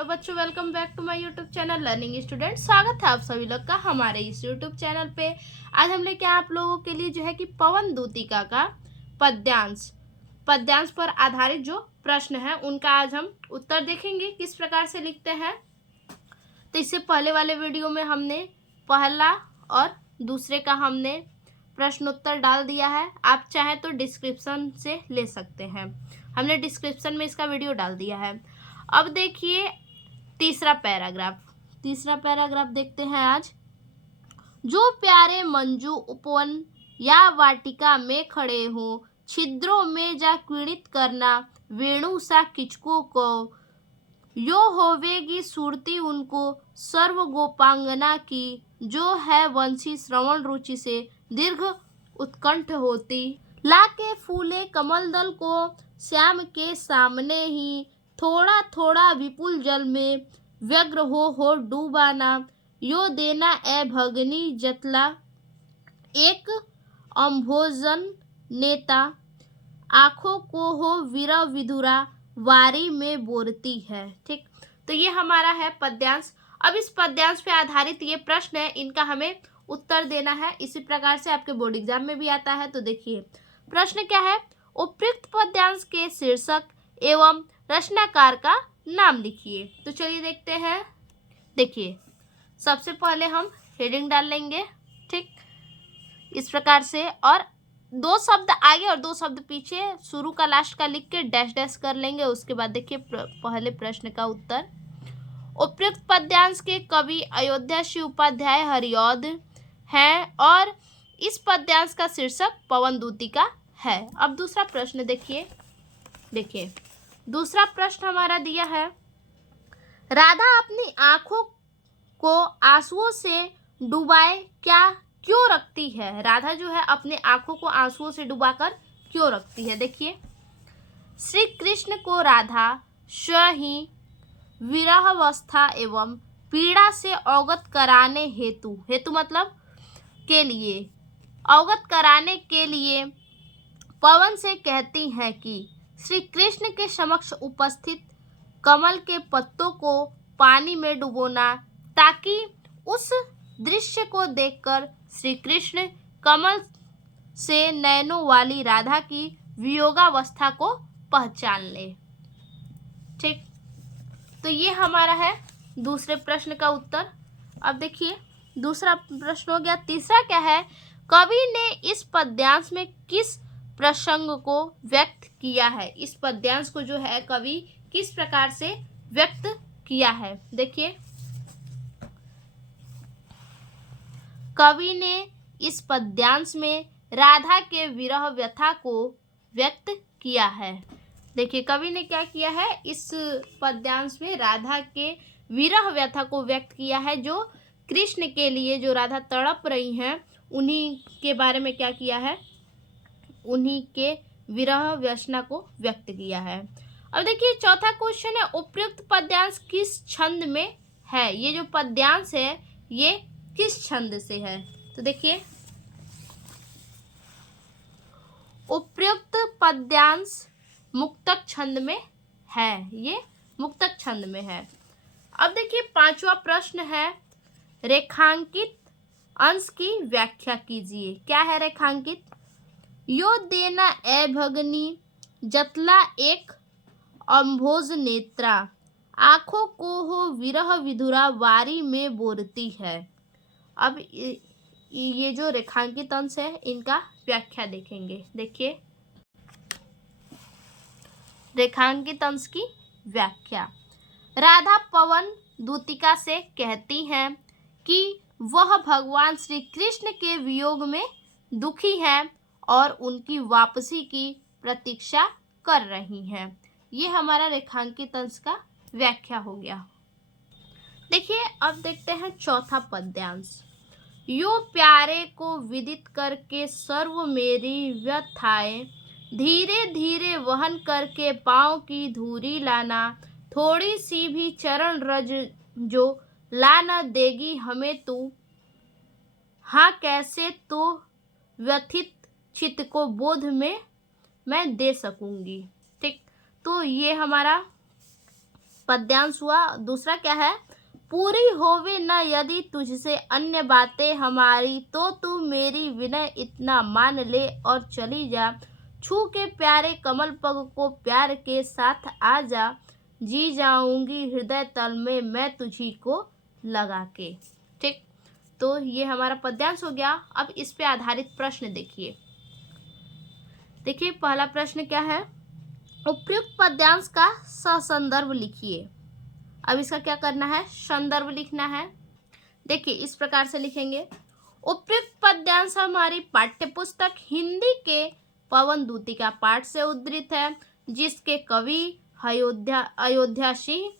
Hello बच्चों, welcome back to my YouTube channel learning student. स्वागत है आप सभी लोग का हमारे इस यूट्यूब चैनल पे। आज हम लेके आप लोगों के लिए जो है कि पवन दूतिका का पद्यांश पर आधारित जो प्रश्न है उनका आज हम उत्तर देखेंगे किस प्रकार से लिखते हैं। तो इससे पहले वाले वीडियो में हमने पहला और दूसरे का हमने प्रश्नोत्तर डाल दिया है। आप चाहें तो डिस्क्रिप्शन से ले सकते हैं, हमने डिस्क्रिप्शन में इसका वीडियो डाल दिया है। अब देखिए तीसरा पैराग्राफ देखते हैं आज। जो प्यारे मंजू उपवन या वाटिका में खड़े हो, छिद्रों में जा क्रीड़ित करना वेणु सा किचको को, यो होवेगी सूरती उनको सर्व गोपांगना की, जो है वंशी श्रवण रुचि से दीर्घ उत्कंठ होती। लाके फूले कमल दल को श्याम के सामने ही, थोड़ा थोड़ा विपुल जल में व्यग्र हो डूबाना, यो देना ए भगनी जतला एक अम्भोजन नेता, आंखों को हो विरह विधुरा वारी में बोरती है। ठीक, तो ये हमारा है पद्यांश। अब इस पद्यांश पे आधारित ये प्रश्न है, इनका हमें उत्तर देना है। इसी प्रकार से आपके बोर्ड एग्जाम में भी आता है। तो देखिए प्रश्न क्या है, उपयुक्त पद्यांश के शीर्षक एवं रचनाकार का नाम लिखिए। तो चलिए देखते हैं। देखिए सबसे पहले हम हेडिंग डाल लेंगे, ठीक, इस प्रकार से, और 2 शब्द आगे और 2 शब्द पीछे, शुरू का लास्ट का लिख के डैश डैश कर लेंगे। उसके बाद देखिए पहले प्रश्न का उत्तर। उपयुक्त पद्यांश के कवि अयोध्या शिव उपाध्याय हरिऔध हैं और इस पद्यांश का शीर्षक पवन दूतिका है। अब दूसरा प्रश्न देखिए दूसरा प्रश्न हमारा दिया है, राधा अपनी आंखों को आंसुओं से डुबाए क्यों रखती है। राधा जो है अपने आंखों को आंसुओं से डुबाकर क्यों रखती है। देखिए, श्री कृष्ण को राधा स्वयं ही विरहावस्था एवं पीड़ा से अवगत कराने हेतु मतलब के लिए अवगत कराने के लिए पवन से कहती हैं कि श्री कृष्ण के समक्ष उपस्थित कमल के पत्तों को पानी में डुबोना, ताकि उस दृश्य को देखकर श्री कृष्ण कमल से नयनों वाली राधा की वियोगावस्था को पहचान ले। ठीक, तो ये हमारा है दूसरे प्रश्न का उत्तर। अब देखिए दूसरा प्रश्न हो गया। तीसरा क्या है, कवि ने इस पद्यांश में किस प्रसंग को व्यक्त किया है। इस पद्यांश को जो है कवि किस प्रकार से व्यक्त किया है। देखिए, कवि ने इस पद्यांश में राधा के विरह व्यथा को व्यक्त किया है। देखिए कवि ने क्या किया है, इस पद्यांश में राधा के विरह व्यथा को व्यक्त किया है। जो कृष्ण के लिए जो राधा तड़प रही हैं, उन्हीं के बारे में क्या किया है, उन्हीं के विरह व्यसना को व्यक्त किया है। अब देखिए चौथा क्वेश्चन है, उपयुक्त पद्यांश किस छंद में है। ये जो पद्यांश है ये किस छंद से है। तो देखिए उपयुक्त पद्यांश मुक्तक छंद में है, ये मुक्तक छंद में है। अब देखिए पांचवा प्रश्न है, रेखांकित अंश की व्याख्या कीजिए। क्या है रेखांकित, यो देना ए भगनी जतला एक अम्भोज नेत्रा, आंखों को हो विरह विधुरा वारी में बोरती है। अब ये जो रेखांकित अंश है इनका व्याख्या देखेंगे। देखिए रेखांकित अंश की व्याख्या, राधा पवन दूतिका से कहती हैं कि वह भगवान श्री कृष्ण के वियोग में दुखी हैं और उनकी वापसी की प्रतीक्षा कर रही हैं। ये हमारा रेखांकित अंश का व्याख्या हो गया। देखिए अब देखते हैं चौथा पद्यांश, यो प्यारे को विदित करके सर्व मेरी व्यथाएं, धीरे धीरे वहन करके पाँव की धूरी लाना, थोड़ी सी भी चरण रज जो ला न देगी हमें तू, हाँ कैसे तो व्यथित चित्त को बोध में मैं दे सकूंगी। ठीक, तो ये हमारा पद्यांश हुआ। दूसरा क्या है, पूरी होवे न यदि तुझसे अन्य बातें हमारी, तो तू मेरी विनय इतना मान ले और चली जा। छू के प्यारे कमल पग को प्यार के साथ आ जा, जी जाऊंगी हृदय तल में मैं तुझी को लगा के। ठीक, तो ये हमारा पद्यांश हो गया। अब इस पे आधारित प्रश्न देखिए। देखिए पहला प्रश्न क्या है, उपयुक्त पद्यांश का ससंदर्भ लिखिए। अब इसका क्या करना है, संदर्भ लिखना है। देखिए इस प्रकार से लिखेंगे, उपयुक्त पद्यांश हमारी पाठ्य पुस्तक हिंदी के पवन दूती का पाठ से उद्धृत है, जिसके कवि अयोध्या सिंह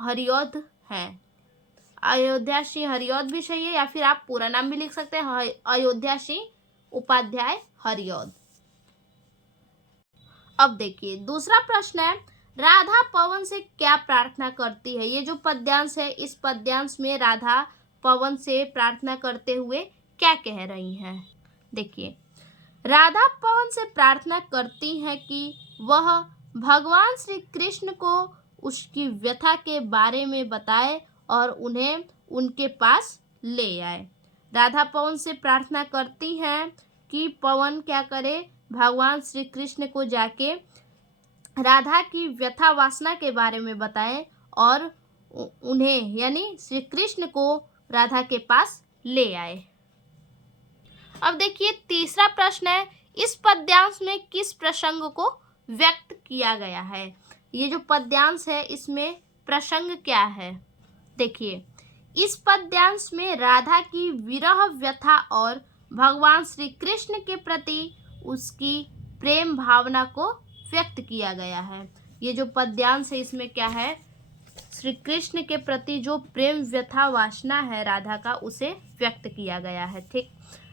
हरिऔध हैं। अयोध्या सिंह हरिऔध भी सही है, या फिर आप पूरा नाम भी लिख सकते हैं, अयोध्या सिंह उपाध्याय हरिऔध। अब देखिए दूसरा प्रश्न है, राधा पवन से क्या प्रार्थना करती है। ये जो पद्यांश है, इस पद्यांश में राधा पवन से प्रार्थना करते हुए क्या कह रही हैं। देखिए, राधा पवन से प्रार्थना करती हैं कि वह भगवान श्री कृष्ण को उसकी व्यथा के बारे में बताए और उन्हें उनके पास ले आए। राधा पवन से प्रार्थना करती हैं कि पवन क्या करे, भगवान श्री कृष्ण को जाके राधा की व्यथा वासना के बारे में बताएं और उन्हें यानी श्री कृष्ण को राधा के पास ले आए। अब देखिए तीसरा प्रश्न है, इस पद्यांश में किस प्रसंग को व्यक्त किया गया है। ये जो पद्यांश है इसमें प्रसंग क्या है। देखिए इस पद्यांश में राधा की विरह व्यथा और भगवान श्री कृष्ण के प्रति उसकी प्रेम भावना को व्यक्त किया गया है। ये जो पद्यांश है इसमें क्या है, श्री कृष्ण के प्रति जो प्रेम व्यथा वासना है राधा का, उसे व्यक्त किया गया है। ठीक,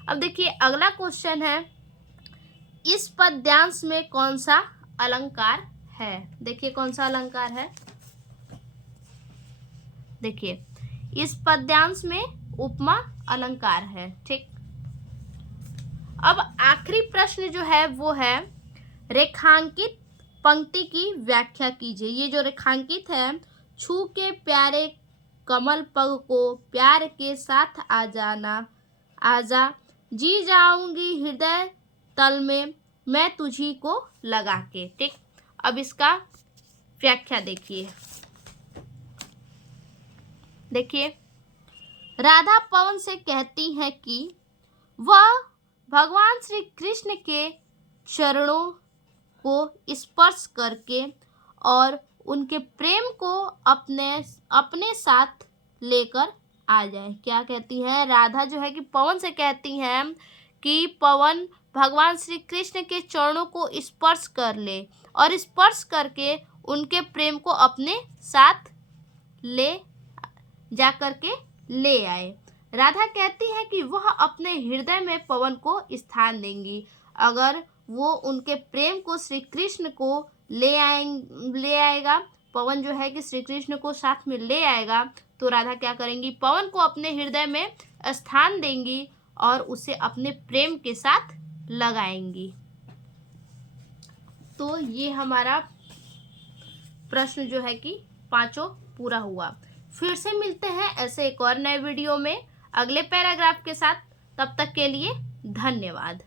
अब देखिए अगला क्वेश्चन है, इस पद्यांश में कौन सा अलंकार है। देखिए कौन सा अलंकार है। देखिए इस पद्यांश में उपमा अलंकार है। ठीक, अब आखिरी प्रश्न जो है वो है, रेखांकित पंक्ति की व्याख्या कीजिए। ये जो रेखांकित है, छू के प्यारे कमल पग को प्यार के साथ आ जाना, आजा जी जाऊंगी हृदय तल में मैं तुझी को लगा के। ठीक, अब इसका व्याख्या देखिए। देखिए राधा पवन से कहती है कि वह भगवान श्री कृष्ण के चरणों को स्पर्श करके और उनके प्रेम को अपने साथ लेकर आ जाए। क्या कहती है राधा, जो है कि पवन से कहती हैं कि पवन भगवान श्री कृष्ण के चरणों को स्पर्श कर ले और स्पर्श करके उनके प्रेम को अपने साथ ले जा करके ले आए। राधा कहती है कि वह अपने हृदय में पवन को स्थान देंगी। अगर वो उनके प्रेम को श्री कृष्ण को ले आएगा, पवन जो है कि श्री कृष्ण को साथ में ले आएगा, तो राधा क्या करेंगी, पवन को अपने हृदय में स्थान देंगी और उसे अपने प्रेम के साथ लगाएंगी। तो ये हमारा प्रश्न जो है कि पांचों पूरा हुआ। फिर से मिलते हैं ऐसे एक और नए वीडियो में अगले पैराग्राफ के साथ। तब तक के लिए धन्यवाद।